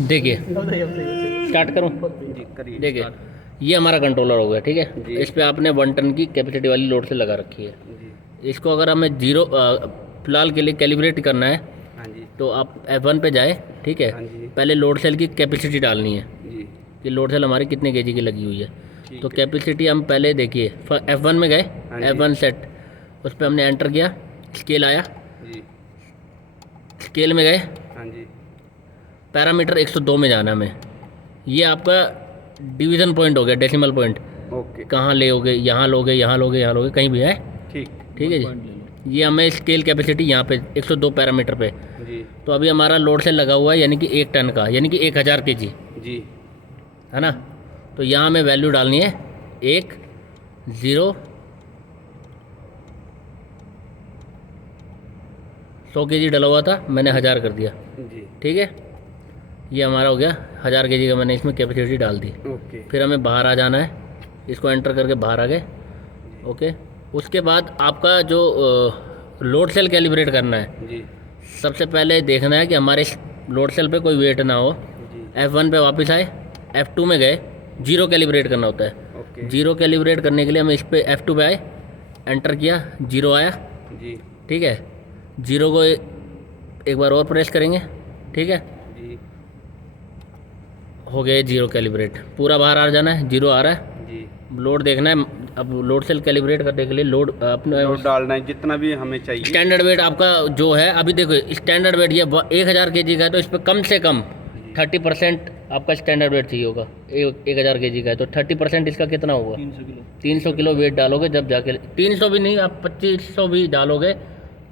देखिए स्टार्ट करूँ। जी करिए। देखिए ये हमारा कंट्रोलर हो गया, ठीक है। जी। इस पे आपने 1 टन की कैपेसिटी वाली लोड से लगा रखी है। जी। इसको अगर हमें जीरो फिलहाल के लिए कैलिब्रेट करना है हाँ जी। तो आप F1 पे जाए, ठीक है। हाँ जी। पहले लोड सेल की कैपेसिटी डालनी है जी कि लोड सेल हमारी कितने केजी की लगी हुई है। ठीक तो है। कैपेसिटी हम पहले देखिए F1 में गए, हाँ जी। F1 सेट, उस पर हमने एंटर किया, स्केल आया, जी। स्केल में गए, हाँ जी। पैरामीटर 102 में जाना हमें। ये आपका डिवीज़न पॉइंट हो गया, डेसिमल पॉइंट। ओके। कहाँ ले होगे, यहाँ लोगे, यहाँ लोगे, यहाँ लोगे, कहीं भी है, ठीक। ठीक है जी। ये हमें स्केल कैपेसिटी यहाँ पे 102 पैरामीटर पे। जी। तो अभी हमारा लोड सेल लगा हुआ है यानी कि 1 टन का, यानी कि 1000 केजी, जी। है ना। तो यहाँ हमें वैल्यू डालनी है 1 0 100 केजी डला हुआ था, मैंने 1000 कर दिया, जी। ठीक है। ये हमारा हो गया 1000 केजी का, मैंने इसमें कैपेसिटी डाल दी। ओके। फिर हमें बाहर आ जाना है, इसको एंटर करके बाहर आ गए, ओके। उसके बाद आपका जो लोड सेल कैलिब्रेट करना है, जी। सबसे पहले देखना है कि हमारे लोड सेल पे कोई वेट ना हो। जी। F1 पे वापस आए, F2 में गए, जीरो कैलिब्रेट करना होता है। ओके। जीरो कैलिब्रेट करने के लिए हम इस पे F2 पे आए, एंटर किया, जीरो आया, जी। ठीक है। जीरो को एक बार और प्रेस करेंगे, ठीक है। जी। हो गया जीरो कैलिब्रेट, पूरा बाहर आ जाना है, जीरो आ रहा है। जी। लोड देखना है, अब लोड सेल कैलिब्रेट करने के लिए लोड अपने लोड डालना है जितना भी हमें चाहिए। स्टैंडर्ड वेट आपका जो है, अभी देखो स्टैंडर्ड वेट ये 1000 केजी का है, तो इस पर कम से कम 30% आपका स्टैंडर्ड वेट चाहिए होगा। 1000 केजी का है तो 30% इसका कितना होगा? 300 किलो वेट डालोगे जब जाके, 300 भी नहीं, आप 2500 भी डालोगे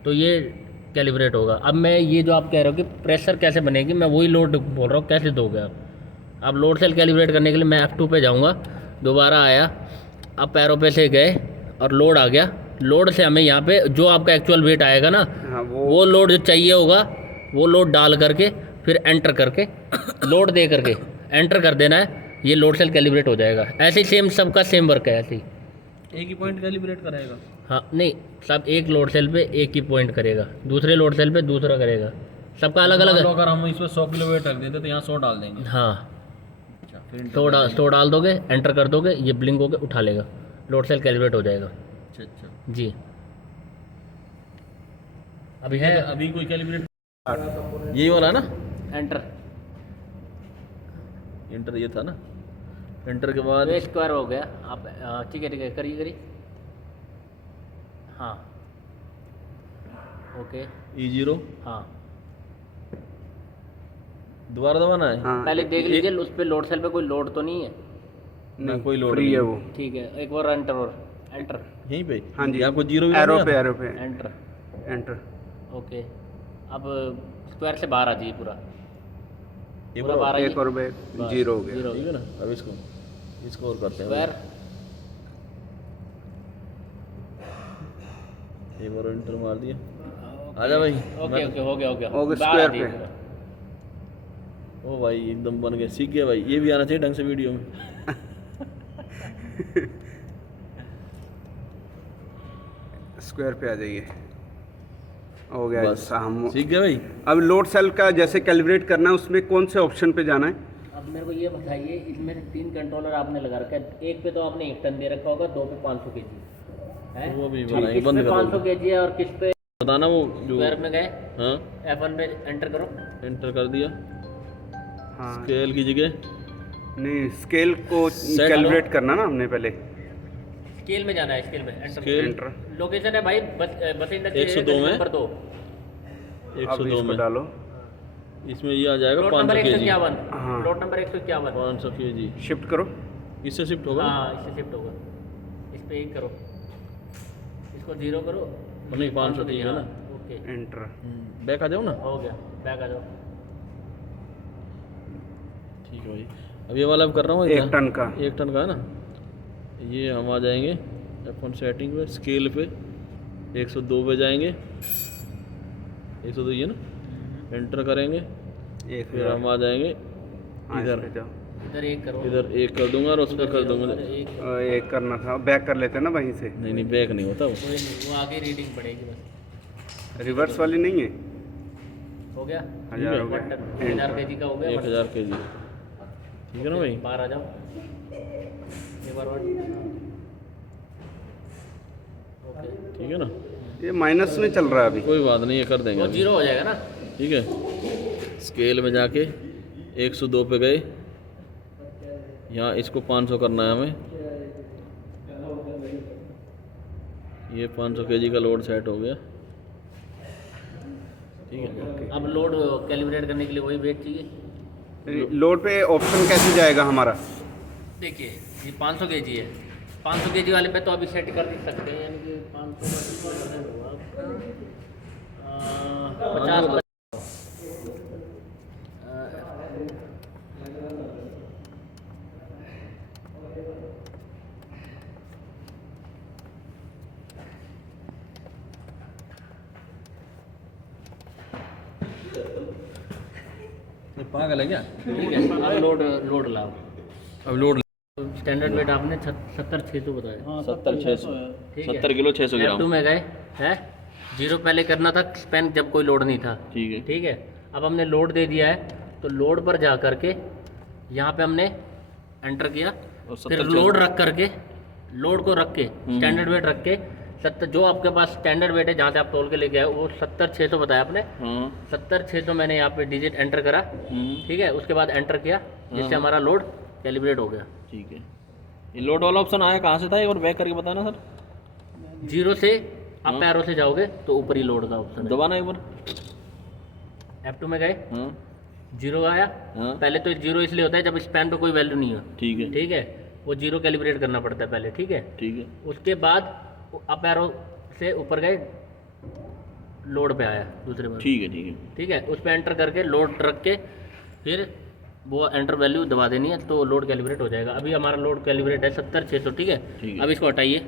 तो ये कैलिब्रेट होगा। अब मैं ये जो आप कह रहे हो कि प्रेशर कैसे बनेगी, मैं वही लोड बोल रहा हूँ, कैसे दोगे आप। अब लोड सेल कैलिब्रेट करने के लिए मैं F2 पे जाऊँगा, दोबारा आया, अब पैरों पे से गए और लोड आ गया। लोड से हमें यहाँ पे जो आपका एक्चुअल वेट आएगा ना, हाँ, वो लोड जो चाहिए होगा वो लोड डाल करके फिर एंटर करके लोड दे करके एंटर कर देना है, ये लोड सेल कैलिब्रेट हो जाएगा। ऐसे ही सेम सबका सेम वर्क है, ऐसे ही एक ही पॉइंट कैलिब्रेट कराएगा। हाँ नहीं, सब एक लोड सेल पे एक ही पॉइंट करेगा, दूसरे लोड सेल पे दूसरा करेगा, सबका अलग अलग है। अगर हम इसमें 100 किलो वेट रख देते तो यहाँ 100 डाल देंगे। हाँ, अच्छा, फिर 100 डाल दोगे, एंटर कर दोगे, ये ब्लिंक होकर उठा लेगा, लोड सेल कैलिब्रेट हो जाएगा। अच्छा अच्छा जी अभी है, अभी कोई कैलिब्रेट यही वाला है ना, एंटर इंटर ये था ना, इंटर के बाद तो स्क्वायर हो गया। आप ठीक है करिए करिए, हाँ ओके, E0 हाँ दोबारा दबाना है। हाँ, पहले देख लीजिए उस पर लोड सेल पे कोई लोड तो नहीं है। ना कोई लोड फ्री नहीं है वो। ठीक है, एक बार एंटर और एंटर, यहीं पे। हाँ जी, यहाँ कोई जीरो भी एरो नहीं पे, आता? एरो पे एंटर, एंटर। ओके। अब स्क्वायर से बाहर आ जाइए पूरा, ये पूरा बराबर, बाहर आइए, एक और पे बस, जीरो हो गया। जीरो ठीक है ना। अब इसको और करते हैं। स्क्वायर, एक बार इंटर मार दिया, आजा भाई। ओके ओके, हो गया हो गया, हो गया, बाहर आ स्क्वायर जाइए पे। पूरा। ओ भाई एकदम बन गया, सीख गया भाई, ये भी आना चाहिए ढंग से वीडियो में। स्क्वायर पे आ जाइए, हो गया। बस हम सीख गया भाई। अब लोड सेल का जैसे कैलिब्रेट करना है, उसमें कौन से ऑप्शन पे जाना है? अब मेरे को ये बताइए, इसमें से 3 कंट्रोलर आपने लगा रखा है, एक पे तो आपने 1 टन दे रखा होगा, 2 पे 500 केजी है, वो भी और बनाएंगे, किस बंद पे करो। 500 केजी है और किस पे बताना वो जो स्क्वायर में गए। हाँ, F1 पे एंटर करो, एंटर कर दिया, हाँ स्केल की जगह नहीं, स्केल को Set कैलिब्रेट करना ना हमने पहले। स्केल में जाना है, स्केल में एंटर, स्केल एंटर। लोकेशन है भाई बस इंडस्ट्री 102 में। नंबर 2, अब 102 इसको में डालो। इसमें ये आ जाएगा लोड नंबर 500 केजी। 151, हाँ। लोड नंबर 151, 500 केजी शिफ्ट करो। इससे शिफ्ट होगा। हाँ इससे शिफ्ट होगा, इस पे 1 करो, इसको 0 करो, नहीं 500 ठीक है ना। Okay, enter. बैक आ जाओ ना। हो गया, बैक आ जाओ। ठीक है भाई, अब ये वाला अब कर रहा हूँ 1 टन का। 1 टन का है ना। ये हम आ जाएंगे F1 सेटिंग पे, स्केल पे 102 पे जाएंगे, 102 ये ना, एंटर करेंगे, एक फिर हम आ जाएंगे हाँ, इधर, इस पे जाओ। इधर 1 करो, इधर 1 कर दूंगा और उस पर कर दूंगा। एक, एक करना था, बैक कर लेते हैं ना वहीं से। नहीं नहीं बैक नहीं होता वो। कोई नहीं, वो आगे रीडिंग पड़ेगी बस। रिवर्स वाली नहीं है। हो गया 1000 हो गया 1000 के जी का हो गया 1000 kg। ठीक है ना भाई? बाहर आ जाओ एक बार और। ओके ठीक है ना? ये माइनस में चल रहा है अभी। कोई बात नहीं, ये कर देंगे वो अभी। जीरो हो जाएगा ना। ठीक है, स्केल में जाके 102 पे गए, यहाँ इसको 500 करना है हमें। ये 500 kg का लोड सेट हो गया। ठीक है, अब लोड कैलिब्रेट करने के लिए वही वेट चाहिए। लोड पे ऑप्शन कैसे जाएगा हमारा? देखिए ये 500 केजी है, 500 केजी वाले पे तो अभी सेट कर नहीं सकते हैं, यानी कि 500 होगा 50 पागल है क्या? ठीक है। अब लोड लाओ। अब लोड स्टैंडर्ड वेट आपने 70-600 बताया। 70-600, ठीक है। 70 किलो 600 F2 ग्राम। में गए है, जीरो पहले करना था स्पेन जब कोई लोड नहीं था। ठीक है, ठीक है, अब हमने लोड दे दिया है तो लोड पर जा करके यहाँ पे हमने एंटर किया, और फिर 70 लोड रख करके, लोड को रख के स्टैंडर्ड वेट रख के 70 जो आपके पास स्टैंडर्ड वेट है जहाँ से आप तोल के लेके आए वो 70-600 बताया आपने। हाँ, 70-600 मैंने यहाँ पे डिजिट एंटर करा। ठीक है, उसके बाद एंटर किया जिससे हमारा लोड कैलिब्रेट हो गया। ठीक है। ये लोड वाला ऑप्शन आया कहाँ से था, एक बार बैक करके बताना सर। जीरो से आप पैरों से जाओगे तो ऊपर ही लोड का ऑप्शन है। दबाना एक बार। F2 में गए, हाँ जीरो आया। हाँ, पहले तो जीरो इसलिए होता है जब स्पैन पे कोई वैल्यू नहीं हो। ठीक है, ठीक है, वो जीरो कैलिब्रेट करना पड़ता है पहले। ठीक है, ठीक है, उसके बाद अप एरो से ऊपर गए, लोड पे आया दूसरे बार। ठीक है, ठीक है, ठीक है, उस पर एंटर करके लोड रख के फिर वो एंटर वैल्यू दबा देनी है तो लोड कैलिब्रेट हो जाएगा। अभी हमारा लोड कैलिब्रेट है 70-600। ठीक है, ठीक है। अब इसको हटाइए।